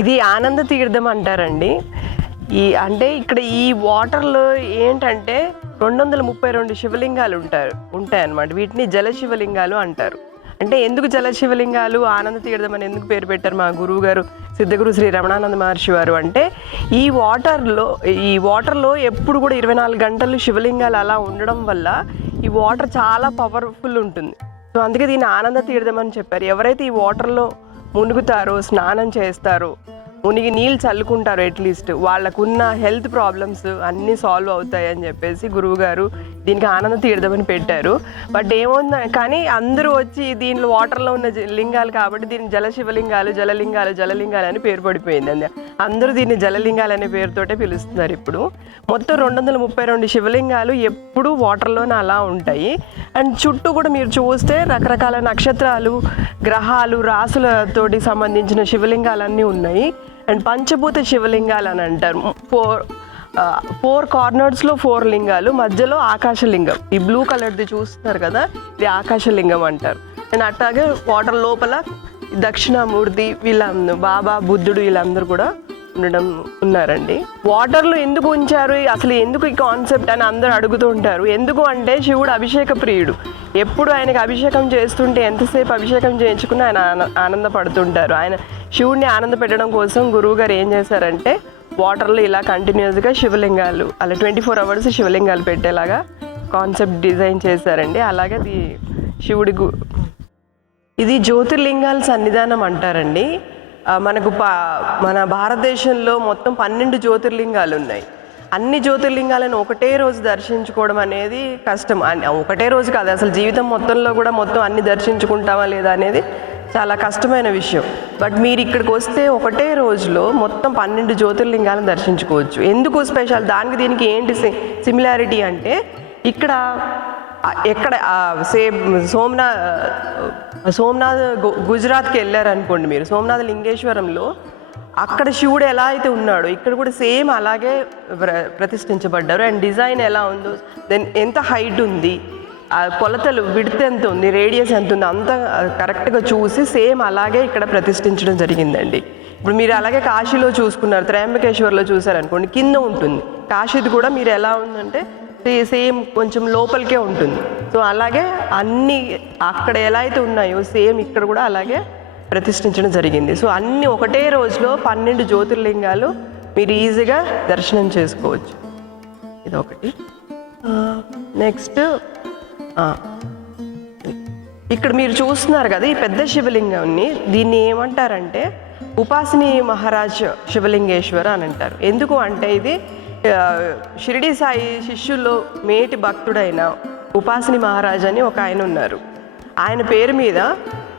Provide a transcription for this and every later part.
ఇది ఆనంద తీర్థం అంటారండి. అంటే ఇక్కడ ఈ వాటర్లో ఏంటంటే 232 శివలింగాలు ఉంటాయన్నమాట. వీటిని జల శివలింగాలు అంటారు. అంటే ఎందుకు జల శివలింగాలు ఆనంద తీర్థం అని ఎందుకు పేరు పెట్టారు మా గురువు గారు సిద్ధగురు శ్రీ రమణానంద మహర్షి వారు అంటే, ఈ వాటర్లో ఎప్పుడు కూడా 24 గంటలు శివలింగాలు అలా ఉండడం వల్ల ఈ వాటర్ చాలా పవర్ఫుల్ ఉంటుంది. సో అందుకే దీన్ని ఆనంద తీర్థం అని చెప్పారు. ఎవరైతే ఈ వాటర్లో మునుగుతారో, స్నానం చేస్తారో, మునిగి నీళ్ళు చల్లుకుంటారు, అట్లీస్ట్ వాళ్ళకున్న హెల్త్ ప్రాబ్లమ్స్ అన్నీ సాల్వ్ అవుతాయి అని చెప్పేసి గురువుగారు దీనికి ఆనంద తీర్థం అని పెట్టారు. బట్ ఏముంది కానీ అందరూ వచ్చి దీంట్లో వాటర్లో ఉన్న లింగాలు కాబట్టి దీన్ని జలశివలింగాలు, జలలింగాలు అని పేరు పడిపోయింది. అండి అందరూ దీన్ని జలలింగాలు అనే పేరుతోటే పిలుస్తున్నారు. ఇప్పుడు మొత్తం 232 శివలింగాలు ఎప్పుడూ వాటర్లోనే అలా ఉంటాయి. అండ్ చుట్టూ కూడా మీరు చూస్తే రకరకాల నక్షత్రాలు, గ్రహాలు, రాసులతోటి సంబంధించిన శివలింగాలన్నీ ఉన్నాయి. అండ్ పంచభూత శివలింగాలు అని అంటారు. 4 కార్నర్స్లో 4 లింగాలు, మధ్యలో ఆకాశలింగం. ఈ బ్లూ కలర్ది చూస్తున్నారు కదా, ఇది ఆకాశలింగం అంటారు. అండ్ అట్లాగే వాటర్ లోపల దక్షిణామూర్తి, బాబా, బుద్ధుడు వీళ్ళందరూ కూడా ఉన్నారండి. వాటర్లో ఎందుకు ఉంచారు, అసలు ఎందుకు ఈ కాన్సెప్ట్ అని అందరూ అడుగుతూ ఉంటారు. ఎందుకు అంటే శివుడు అభిషేక ప్రియుడు. ఎప్పుడు ఆయనకు అభిషేకం చేస్తుంటే ఎంతసేపు అభిషేకం చేయించుకుని ఆయన ఆనందపడుతుంటారు. ఆయన శివుడిని ఆనంద పెట్టడం కోసం గురువు గారు ఏం చేశారంటే వాటర్లో ఇలా కంటిన్యూస్గా శివలింగాలు అలా 24 అవర్స్ శివలింగాలు పెట్టేలాగా కాన్సెప్ట్ డిజైన్ చేశారండి. అలాగే ఇది జ్యోతిర్లింగాల సన్నిధానం అంటారండి. మన భారతదేశంలో మొత్తం 12 జ్యోతిర్లింగాలు ఉన్నాయి. అన్ని జ్యోతిర్లింగాలను ఒకటే రోజు దర్శించుకోవడం అనేది కష్టం. ఒకటే రోజు కాదు, అసలు జీవితం మొత్తంలో కూడా మొత్తం అన్ని దర్శించుకుంటామా లేదా అనేది చాలా కష్టమైన విషయం. బట్ మీరు ఇక్కడికి వస్తే ఒకటే రోజులో మొత్తం 12 జ్యోతిర్లింగాలను దర్శించుకోవచ్చు. ఎందుకు స్పెషల్, దానికి దీనికి ఏంటి సిమిలారిటీ అంటే, ఎక్కడ సోమనాథ్ గుజరాత్కి వెళ్ళారనుకోండి మీరు, సోమనాథ్ లింగేశ్వరంలో అక్కడ శివుడు ఎలా అయితే ఉన్నాడో ఇక్కడ కూడా సేమ్ అలాగే ప్రతిష్ఠించబడ్డారు. అండ్ డిజైన్ ఎలా ఉందో, దెన్ ఎంత హైట్ ఉంది, కొలతలు విడ్త్ ఎంత ఉంది, రేడియస్ ఎంత ఉంది, అంతా కరెక్ట్గా చూసి సేమ్ అలాగే ఇక్కడ ప్రతిష్ఠించడం జరిగిందండి. ఇప్పుడు మీరు అలాగే కాశీలో చూసుకున్నారు, త్రయంబకేశ్వర్లో చూసారనుకోండి, కింద ఉంటుంది. కాశీది కూడా మీరు ఎలా ఉందంటే సేమ్ కొంచెం లోపలికే ఉంటుంది. సో అలాగే అన్నీ అక్కడ ఎలా అయితే ఉన్నాయో సేమ్ ఇక్కడ కూడా అలాగే ప్రతిష్ఠించడం జరిగింది. సో అన్నీ ఒకటే రోజులో 12 జ్యోతిర్లింగాలు మీరు ఈజీగా దర్శనం చేసుకోవచ్చు. ఇదొకటి. నెక్స్ట్ ఇక్కడ మీరు చూస్తున్నారు కదా ఈ పెద్ద శివలింగాన్ని, దీన్ని ఏమంటారంటే ఉపాసిని మహారాజ్ శివలింగేశ్వర అని అంటారు. ఎందుకు అంటే ఇది షిరిడి సాయి శిష్యుల్లో మేటి భక్తుడైన ఉపాసిని మహారాజ్ అని ఒక ఆయన ఉన్నారు. ఆయన పేరు మీద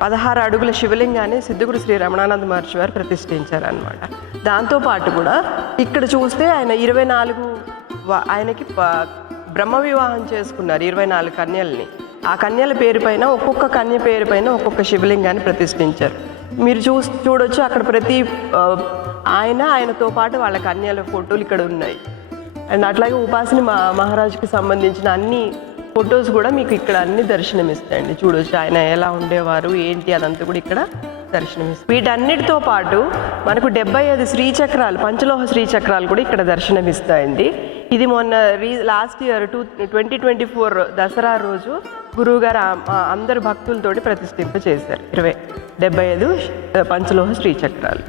16 అడుగుల శివలింగాన్ని సిద్ధగురు శ్రీ రమణానంద మహర్షి వారు ప్రతిష్ఠించారనమాట. దాంతోపాటు కూడా ఇక్కడ చూస్తే ఆయన 24 ఆయనకి బ్రహ్మ వివాహం చేసుకున్నారు, 24 కన్యల్ని. ఆ కన్యల పేరు పైన ఒక్కొక్క కన్య పేరు పైన ఒక్కొక్క శివలింగాన్ని ప్రతిష్ఠించారు. మీరు చూడొచ్చు అక్కడ ప్రతి ఆయనతో పాటు వాళ్ళ కన్యల ఫోటోలు ఇక్కడ ఉన్నాయి. అండ్ అట్లాగే ఉపాసిని మహారాజుకి సంబంధించిన అన్ని ఫొటోస్ కూడా మీకు ఇక్కడ అన్ని దర్శనమిస్తాయండి. చూడొచ్చు ఆయన ఎలా ఉండేవారు ఏంటి అదంతా కూడా ఇక్కడ దర్శనమిస్తాయి. వీటన్నిటితో పాటు మనకు 75 శ్రీచక్రాలు, పంచలోహ శ్రీచక్రాలు కూడా ఇక్కడ దర్శనమిస్తాయండి. ఇది మొన్న లాస్ట్ ఇయర్ 2024 దసరా రోజు గురువుగారు అందరు భక్తులతోటి ప్రతిష్ఠింప చేశారు 75 పంచలోహ శ్రీచక్రాలు.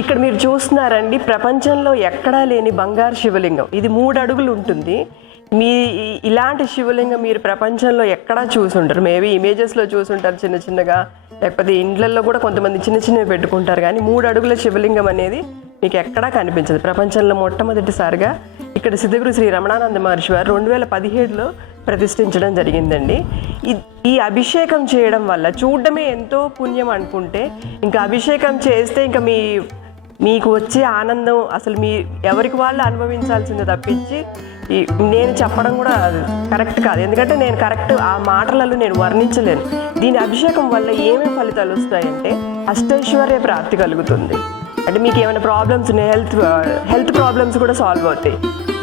ఇక్కడ మీరు చూస్తున్నారండి ప్రపంచంలో ఎక్కడా లేని బంగారు శివలింగం. ఇది 3 అడుగులు ఉంటుంది. ఇలాంటి శివలింగం మీరు ప్రపంచంలో ఎక్కడా చూసుంటారు. మేబీ ఇమేజెస్లో చూసుంటారు చిన్న చిన్నగా, లేకపోతే ఇండ్లల్లో కూడా కొంతమంది చిన్న చిన్నవి పెట్టుకుంటారు. కానీ 3 అడుగుల శివలింగం అనేది మీకు ఎక్కడా కనిపించదు. ప్రపంచంలో మొట్టమొదటిసారిగా ఇక్కడ సిద్ధగురు శ్రీ రమణానంద మహర్షి వారు 2017లో ప్రతిష్ఠించడం జరిగిందండి. ఈ అభిషేకం చేయడం వల్ల చూడడమే ఎంతో పుణ్యం అనుకుంటే, ఇంకా అభిషేకం చేస్తే ఇంకా మీకు వచ్చే ఆనందం అసలు మీ ఎవరికి వాళ్ళు అనుభవించాల్సిందే తప్పించి నేను చెప్పడం కూడా కరెక్ట్ కాదు. ఎందుకంటే నేను కరెక్ట్ ఆ మాటలలో నేను వర్ణించలేను. దీని అభిషేకం వల్ల ఏమేమి ఫలితాలు వస్తాయంటే అష్టైశ్వర్య ప్రాప్తి కలుగుతుంది. అంటే మీకు ఏమైనా ప్రాబ్లమ్స్ ఉన్నాయి, హెల్త్ ప్రాబ్లమ్స్ కూడా సాల్వ్ అవుతాయి,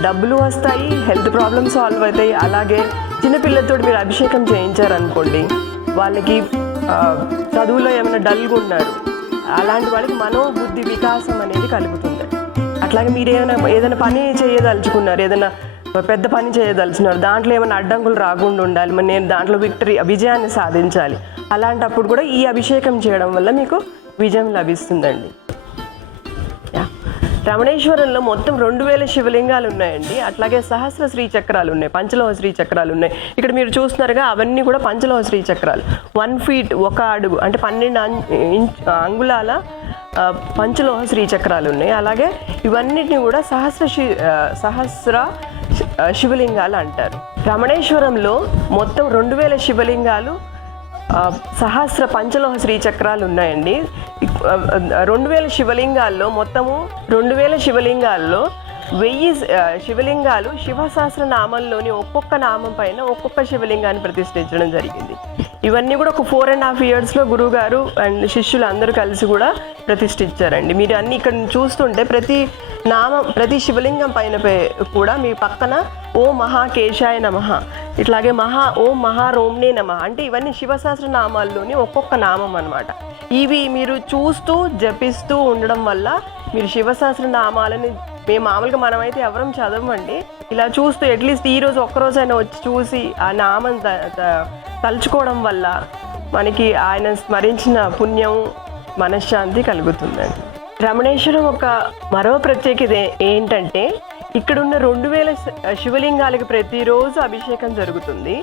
డబ్బులు వస్తాయి, హెల్త్ ప్రాబ్లమ్స్ సాల్వ్ అవుతాయి. అలాగే చిన్నపిల్లలతో మీరు అభిషేకం చేయించారనుకోండి, వాళ్ళకి చదువులో ఏమైనా డల్గా ఉన్నారు అలాంటి వాళ్ళకి మనోబుద్ధి వికాసం అనేది కలుగుతుంది. అట్లాగే మీరు ఏదైనా పని చేయదలుచుకున్నారు, ఏదైనా పెద్ద పని చేయదలుచున్నారు, దాంట్లో ఏమైనా అడ్డంకులు రాకుండా ఉండాలి, మరి నేను దాంట్లో విజయాన్ని సాధించాలి, అలాంటప్పుడు కూడా ఈ అభిషేకం చేయడం వల్ల మీకు విజయం లభిస్తుందండి. రమణేశ్వరంలో మొత్తం 2000 శివలింగాలు ఉన్నాయండి. అట్లాగే సహస్ర శ్రీచక్రాలు ఉన్నాయి, పంచలోహ శ్రీచక్రాలు ఉన్నాయి. ఇక్కడ మీరు చూస్తున్నారుగా అవన్నీ కూడా పంచలోహ శ్రీచక్రాలు. 1 ఫీట్ 1 అడుగు అంటే 12 అంగుళాల పంచలోహ శ్రీచక్రాలు ఉన్నాయి. అలాగే ఇవన్నిటిని కూడా సహస్ర శివలింగాలు అంటారు. రమణేశ్వరంలో మొత్తం 2000 శివలింగాలు, సహస్ర పంచలోహ శ్రీచక్రాలు ఉన్నాయండి. 2000 శివలింగాల్లో మొత్తము 2000 శివలింగాల్లో 1000 శివలింగాలు శివసహస్ర నామంలోని ఒక్కొక్క నామం పైన ఒక్కొక్క శివలింగాన్ని ప్రతిష్ఠించడం జరిగింది. ఇవన్నీ కూడా ఒక 4.5 yearsలో గురువు గారు అండ్ శిష్యులు అందరూ కలిసి కూడా ప్రతిష్ఠించారండి. మీరు అన్ని ఇక్కడ చూస్తుంటే ప్రతి శివలింగం పైన కూడా మీ పక్కన ఓం మహాకేశాయ నమః, ఇట్లాగే ఓం మహారోమ్నే నమః, అంటే ఇవన్నీ శివసహస్ర నామాల్లోని ఒక్కొక్క నామం అన్నమాట. ఇవి మీరు చూస్తూ జపిస్తూ ఉండడం వల్ల మీరు శివసహస్ర నామాలని మామూలుగా మనమైతే ఎవరం చదవండి, ఇలా చూస్తూ అట్లీస్ట్ ఈరోజు ఒక్కరోజైనా వచ్చి చూసి ఆ నామం తలుచుకోవడం వల్ల మనకి ఆయన స్మరించిన పుణ్యం మనశ్శాంతి కలుగుతుందండి. రమణేశ్వరం మరో ప్రత్యేకత ఏంటంటే ఇక్కడున్న 2000 శివలింగాలకి ప్రతిరోజు అభిషేకం జరుగుతుంది.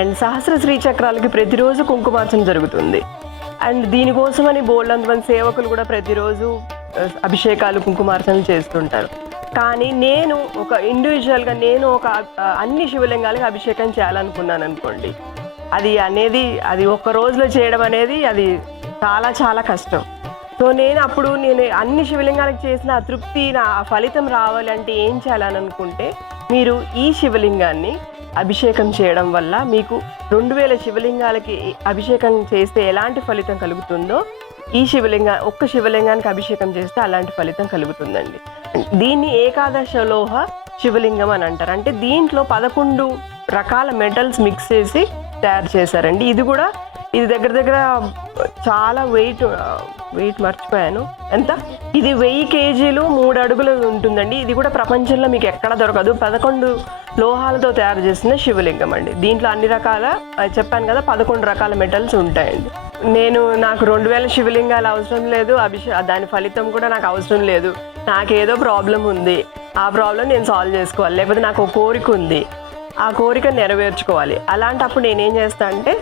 అండ్ సహస్ర శ్రీచక్రాలకి ప్రతిరోజు కుంకుమార్చన జరుగుతుంది. అండ్ దీనికోసమని బోల్డంతమంది సేవకులు కూడా ప్రతిరోజు అభిషేకాలు కుంకుమార్చనలు చేస్తుంటారు. కానీ నేను ఇండివిజువల్గా అన్ని శివలింగాలకి అభిషేకం చేయాలనుకున్నాను అనుకోండి, అది ఒక్క రోజులో చేయడం అనేది అది చాలా చాలా కష్టం. సో నేను అన్ని శివలింగాలకు చేసిన ఆ తృప్తి ఆ ఫలితం రావాలంటే ఏం చేయాలని అనుకుంటే, మీరు ఈ శివలింగాన్ని అభిషేకం చేయడం వల్ల మీకు 2000 శివలింగాలకి అభిషేకం చేస్తే ఎలాంటి ఫలితం కలుగుతుందో ఒక్క శివలింగానికి అభిషేకం చేస్తే అలాంటి ఫలితం కలుగుతుందండి. దీన్ని ఏకాదశలోహ శివలింగం అని అంటారు. అంటే దీంట్లో 11 రకాల మెటల్స్ మిక్స్ చేసి తయారు చేశారండి. ఇది దగ్గర చాలా వెయిట్ మర్చిపోయాను ఎంత, ఇది 1000 kgs 3 అడుగులు ఉంటుందండి. ఇది కూడా ప్రపంచంలో మీకు ఎక్కడ దొరకదు. 11 లోహాలతో తయారు చేసిన శివలింగం అండి. దీంట్లో అన్ని రకాల చెప్పాను కదా 11 రకాల మెటల్స్ ఉంటాయండి. నాకు 2000 శివలింగాలు అవసరం లేదు, దాని ఫలితం కూడా నాకు అవసరం లేదు. నాకేదో ప్రాబ్లం ఉంది, ఆ ప్రాబ్లం నేను సాల్వ్ చేసుకోవాలి, లేకపోతే నాకు ఒక కోరిక ఉంది, ఆ కోరిక నెరవేర్చుకోవాలి. అలాంటప్పుడు నేనేం చేస్తాను అంటే,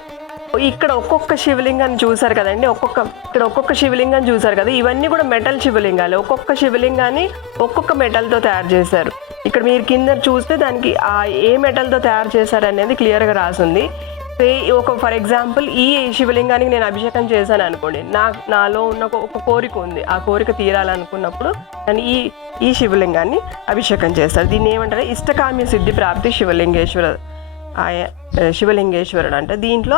ఇక్కడ ఒక్కొక్క శివలింగాన్ని చూసారు కదండి, ఒక్కొక్క శివలింగం చూసారు కదా, ఇవన్నీ కూడా మెటల్ శివలింగాలు. ఒక్కొక్క శివలింగాన్ని ఒక్కొక్క మెటల్తో తయారు చేశారు. ఇక్కడ మీరు కింద చూస్తే దానికి ఏ మెటల్తో తయారు చేశారు అనేది క్లియర్గా రాసింది. ఫర్ ఎగ్జాంపుల్ ఈ శివలింగానికి నేను అభిషేకం చేశాను అనుకోండి, నాలో ఉన్న ఒక కోరిక ఉంది, ఆ కోరిక తీరాలనుకున్నప్పుడు నేను ఈ శివలింగాన్ని అభిషేకం చేస్తాను. దీన్ని ఏమంటారు, ఇష్టకామ్య సిద్ధి ప్రాప్తి శివలింగేశ్వరుడు అంటే. దీంట్లో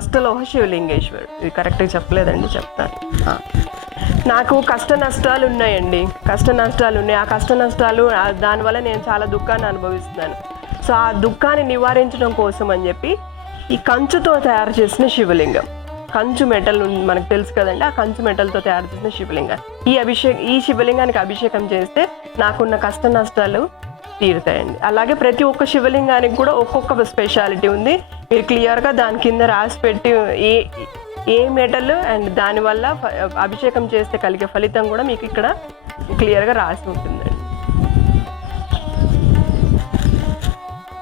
అష్టలోహ శివలింగేశ్వరుడు. ఇది కరెక్ట్గా చెప్పలేదండి, చెప్తాను. నాకు కష్ట నష్టాలు ఉన్నాయండి, ఆ కష్ట నష్టాలు దానివల్ల నేను చాలా దుఃఖాన్ని అనుభవిస్తున్నాను. సో ఆ దుఃఖాన్ని నివారించడం కోసం అని చెప్పి ఈ కంచుతో తయారు చేసిన శివలింగం, కంచు మెటల్ మనకు తెలుసు కదండి, ఆ కంచు మెటల్తో తయారు చేసిన శివలింగం, ఈ శివలింగానికి అభిషేకం చేస్తే నాకున్న కష్ట నష్టాలు తీరుతాయండి. అలాగే ప్రతి ఒక్క శివలింగానికి కూడా ఒక్కొక్క స్పెషాలిటీ ఉంది. మీరు క్లియర్గా దాని కింద రాసి పెట్టి ఏ మెటల్ అండ్ దానివల్ల అభిషేకం చేస్తే కలిగే ఫలితం కూడా మీకు ఇక్కడ క్లియర్గా రాసి ఉంటుందండి.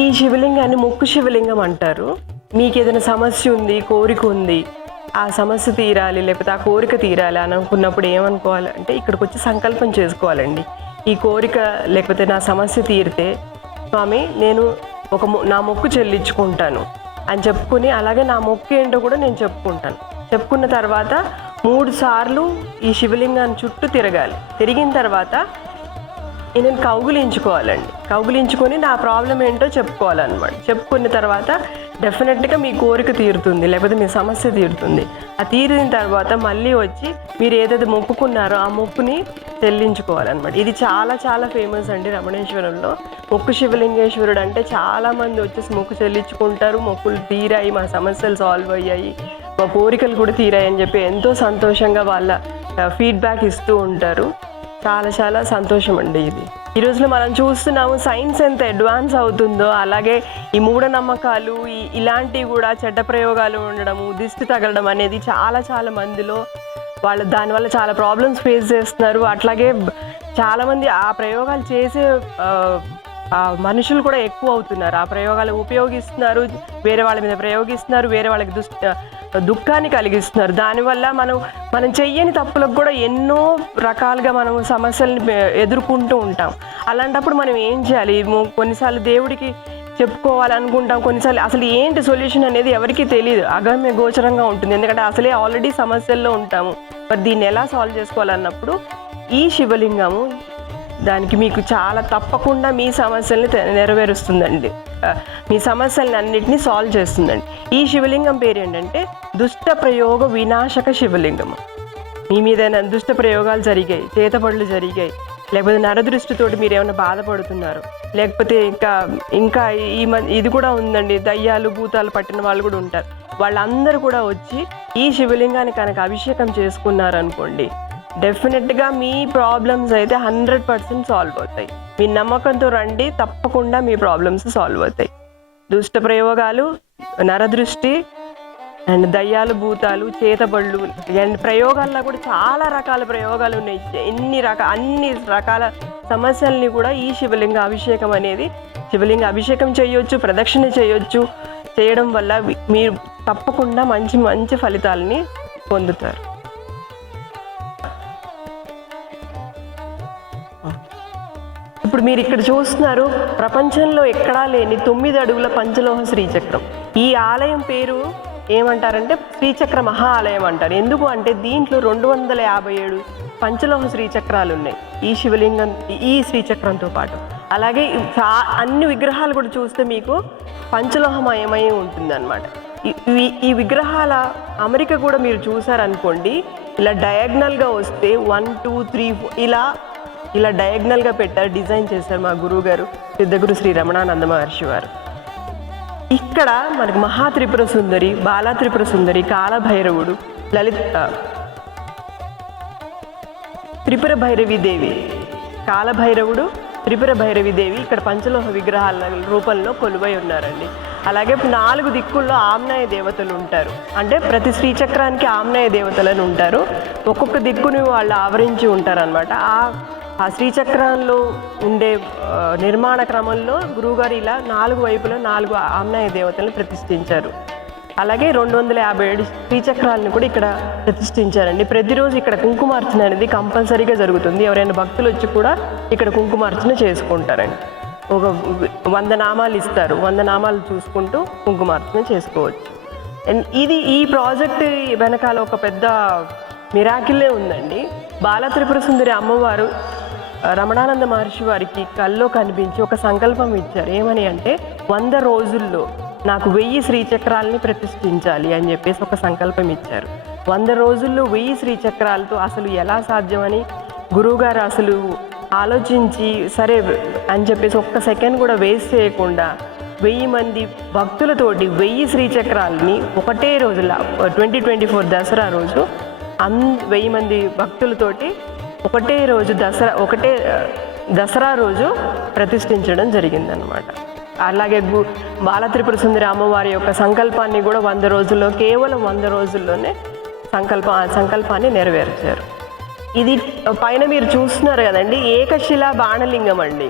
ఈ శివలింగాన్ని ముక్కు శివలింగం అంటారు. మీకు ఏదైనా సమస్య ఉంది, కోరిక ఉంది, ఆ సమస్య తీరాలి లేకపోతే ఆ కోరిక తీరాలి అని అనుకున్నప్పుడు ఏమనుకోవాలంటే ఇక్కడికి వచ్చి సంకల్పం చేసుకోవాలండి. ఈ కోరిక లేకపోతే నా సమస్య తీరితే స్వామి నేను నా మొక్కు చెల్లించుకుంటాను అని చెప్పుకుని, అలాగే నా మొక్కు ఏంటో కూడా నేను చెప్పుకుంటాను. చెప్పుకున్న తర్వాత 3 సార్లు ఈ శివలింగాన్ని చుట్టూ తిరగాలి. తిరిగిన తర్వాత నేను కౌగులించుకోవాలండి. కౌగులించుకొని నా ప్రాబ్లం ఏంటో చెప్పుకోవాలన్నమాట. చెప్పుకున్న తర్వాత డెఫినెట్గా మీ కోరిక తీరుతుంది, లేకపోతే మీ సమస్య తీరుతుంది. ఆ తీరిన తర్వాత మళ్ళీ వచ్చి మీరు ఏదైతే మొక్కుకున్నారో ఆ మొక్కుని చెల్లించుకోవాలన్నమాట. ఇది చాలా చాలా ఫేమస్ అండి రమణేశ్వరంలో. మొక్కు శివలింగేశ్వరుడు అంటే చాలామంది వచ్చేసి మొక్కు చెల్లించుకుంటారు. మొక్కులు తీరాయి, మా సమస్యలు సాల్వ్ అయ్యాయి, మా కోరికలు కూడా తీరాయి అని చెప్పి ఎంతో సంతోషంగా వాళ్ళ ఫీడ్బ్యాక్ ఇస్తూ ఉంటారు. చాలా చాలా సంతోషం అండి ఇది. ఈ రోజులో మనం చూస్తున్నాము సైన్స్ ఎంత అడ్వాన్స్ అవుతుందో, అలాగే ఈ మూఢనమ్మకాలు ఇలాంటివి కూడా చెడ్డ ప్రయోగాలు ఉండడము, దిష్టి తగలడం అనేది చాలా చాలా మందిలో దానివల్ల చాలా ప్రాబ్లమ్స్ ఫేస్ చేస్తున్నారు. అట్లాగే చాలామంది ఆ ప్రయోగాలు చేసే మనుషులు కూడా ఎక్కువ అవుతున్నారు. ఆ ప్రయోగాలు ఉపయోగిస్తున్నారు, వేరే వాళ్ళ మీద ప్రయోగిస్తున్నారు, వేరే వాళ్ళకి దుఃఖాన్ని కలిగిస్తున్నారు. దానివల్ల మనం చెయ్యని తప్పులకు కూడా ఎన్నో రకాలుగా మనం సమస్యలను ఎదుర్కొంటూ ఉంటాం. అలాంటప్పుడు మనం ఏం చేయాలి? కొన్నిసార్లు దేవుడికి చెప్పుకోవాలనుకుంటాం, కొన్నిసార్లు అసలు ఏంటి సొల్యూషన్ అనేది ఎవరికీ తెలియదు, అగమ్య గోచరంగా ఉంటుంది. ఎందుకంటే అసలే ఆల్రెడీ సమస్యల్లో ఉంటాము. మరి దీన్ని ఎలా సాల్వ్ చేసుకోవాలన్నప్పుడు ఈ శివలింగము దానికి మీకు చాలా తప్పకుండా మీ సమస్యల్ని నెరవేరుస్తుందండి. మీ సమస్యలని అన్నిటినీ సాల్వ్ చేస్తుందండి. ఈ శివలింగం పేరు ఏంటంటే దుష్ట ప్రయోగ వినాశక శివలింగము. మీ మీద దుష్ట ప్రయోగాలు జరిగాయి, చేతపడులు జరిగాయి, లేకపోతే నరదృష్టితోటి మీరు ఏమైనా బాధపడుతున్నారు, లేకపోతే ఇంకా ఇది కూడా ఉందండి, దయ్యాలు భూతాలు పట్టిన వాళ్ళు కూడా ఉంటారు. వాళ్ళందరూ కూడా వచ్చి ఈ శివలింగాన్ని కనుక అభిషేకం చేసుకున్నారనుకోండి, డెఫినెట్గా మీ ప్రాబ్లమ్స్ అయితే 100% సాల్వ్ అవుతాయి. మీ నమ్మకంతో రండి, తప్పకుండా మీ ప్రాబ్లమ్స్ సాల్వ్ అవుతాయి. దుష్ట ప్రయోగాలు, నరదృష్టి అండ్ దయ్యాలు భూతాలు చేతబళ్ళు అండ్ ప్రయోగాల్లో కూడా చాలా రకాల ప్రయోగాలు ఉన్నాయి. అన్ని రకాల సమస్యల్ని కూడా ఈ శివలింగ అభిషేకం అనేది శివలింగ చేయొచ్చు, ప్రదక్షిణ చేయొచ్చు. చేయడం వల్ల మీరు తప్పకుండా మంచి మంచి ఫలితాలని పొందుతారు. ఇప్పుడు మీరు ఇక్కడ చూస్తున్నారు ప్రపంచంలో ఎక్కడా లేని 9 అడుగుల పంచలోహ శ్రీచక్రం. ఈ ఆలయం పేరు ఏమంటారంటే శ్రీచక్ర మహా ఆలయం అంటారు. ఎందుకు అంటే దీంట్లో 257 పంచలోహ శ్రీచక్రాలు ఉన్నాయి ఈ శివలింగం, ఈ శ్రీచక్రంతో పాటు. అలాగే అన్ని విగ్రహాలు కూడా చూస్తే మీకు పంచలోహమయమై ఉంటుంది అన్నమాట. ఈ విగ్రహాల అమరిక కూడా మీరు చూసారనుకోండి, ఇలా డయాగ్నల్గా వస్తే 1 2 3 4 ఇలా డయాగ్నల్గా పెట్టారు, డిజైన్ చేశారు మా గురువు గారు సిద్ధగురు శ్రీ రమణానంద మహర్షి వారు. ఇక్కడ మనకు మహాత్రిపుర సుందరి, బాలా త్రిపుర సుందరి, కాలభైరవుడు, త్రిపుర భైరవీదేవి, కాలభైరవుడు, త్రిపుర భైరవీదేవి ఇక్కడ పంచలోహ విగ్రహాల రూపంలో కొలువై ఉన్నారండి. అలాగే 4 దిక్కుల్లో ఆమ్నాయ దేవతలు ఉంటారు. అంటే ప్రతి శ్రీచక్రానికి ఆమ్నాయ దేవతలను ఉంటారు. ఒక్కొక్క దిక్కుని వాళ్ళు ఆవరించి ఉంటారనమాట. ఆ శ్రీచక్రంలో ఉండే నిర్మాణ క్రమంలో గురువుగారు ఇలా 4 వైపులా 4 ఆమ్నాయ దేవతలను ప్రతిష్ఠించారు. అలాగే 257 శ్రీచక్రాలను కూడా ఇక్కడ ప్రతిష్ఠించారండి. ప్రతిరోజు ఇక్కడ కుంకుమార్చన అనేది కంపల్సరీగా జరుగుతుంది. ఎవరైనా భక్తులు వచ్చి కూడా ఇక్కడ కుంకుమార్చన చేసుకుంటారండి. ఒక 100 నామాలు ఇస్తారు, 100 నామాలు చూసుకుంటూ కుంకుమార్చన చేసుకోవచ్చు. ఈ ప్రాజెక్ట్ వెనకాల ఒక పెద్ద మిరాకిలే ఉందండి. బాలా త్రిపుర సుందరి అమ్మవారు రమణానంద మహర్షి వారికి కల్లో కనిపించి ఒక సంకల్పం ఇచ్చారు. ఏమని అంటే 100 రోజుల్లో నాకు 1000 శ్రీచక్రాలని ప్రతిష్ఠించాలి అని చెప్పేసి ఒక సంకల్పం ఇచ్చారు. 100 రోజుల్లో 1000 శ్రీచక్రాలతో అసలు ఎలా సాధ్యమని గురువుగారు అసలు ఆలోచించి సరే అని చెప్పేసి ఒక్క సెకండ్ కూడా వేస్ట్ చేయకుండా 1000 మంది భక్తులతోటి 1000 శ్రీచక్రాలని ఒకటే రోజుల 2024 దసరా రోజు 1000 మంది భక్తులతోటి ఒకటే రోజు దసరా రోజు ప్రతిష్ఠించడం జరిగిందనమాట. అలాగే బాలా త్రిపుర సుందరి అమ్మవారి యొక్క సంకల్పాన్ని కూడా 100 రోజుల్లో, కేవలం 100 రోజుల్లోనే సంకల్పాన్ని నెరవేర్చారు. ఇది పైన మీరు చూస్తున్నారు కదండి, ఏకశిలా బాణలింగం అండి.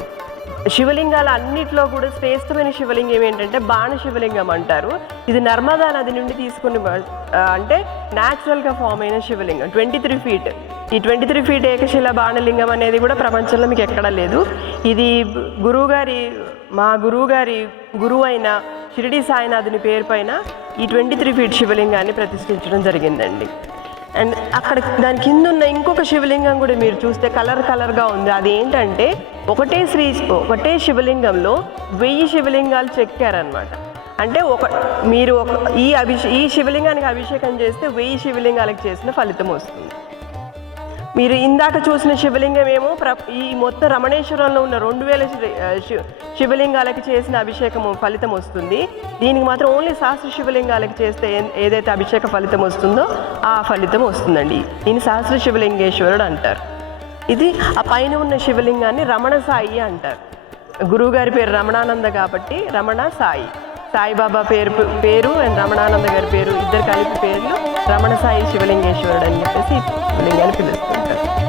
శివలింగాల అన్నిట్లో కూడా శ్రేష్టమైన శివలింగం ఏంటంటే బాణ శివలింగం అంటారు. ఇది నర్మదా నది నుండి తీసుకుని అంటే న్యాచురల్గా ఫామ్ అయిన శివలింగం. 23 ఫీట్. ఈ 23 ఫీట్ ఏకశిలా బాణలింగం అనేది కూడా ప్రపంచంలో మీకు ఎక్కడా లేదు. ఇది గురువుగారి మా గురువు అయిన షిరిడి సాయినాథుని పేరు పైన ఈ 23 ఫీట్ శివలింగాన్ని ప్రతిష్ఠించడం జరిగిందండి. అండ్ అక్కడ దాని కింద ఉన్న ఇంకొక శివలింగం కూడా మీరు చూస్తే కలర్గా ఉంది. అది ఏంటంటే ఒకటే శివలింగంలో 1000 శివలింగాలు చెక్కారనమాట. అంటే ఈ శివలింగానికి అభిషేకం చేస్తే 1000 శివలింగాలకు చేసిన ఫలితం వస్తుంది. మీరు ఇందాక చూసిన శివలింగం ఏమో ఈ మొత్తం రమణేశ్వరంలో ఉన్న 2000 శివలింగాలకి చేసిన అభిషేకము ఫలితం వస్తుంది. దీనికి మాత్రం ఓన్లీ సహస్ర శివలింగాలకి చేస్తే ఏదైతే అభిషేక ఫలితం వస్తుందో ఆ ఫలితం వస్తుందండి. దీన్ని సహస్ర శివలింగేశ్వరుడు అంటారు. ఇది ఆ పైన ఉన్న శివలింగాన్ని రమణ సాయి అంటారు. గురువుగారి పేరు రమణానంద కాబట్టి రమణ సాయి. సాయిబాబా పేరు అండ్ రమణానంద గారి పేరు ఇద్దరు కలిపి పేర్లు రమణ సాయి శివలింగేశ్వరుడు అని చెప్పేసి శివలింగాన్ని పిలుస్తుంటారు.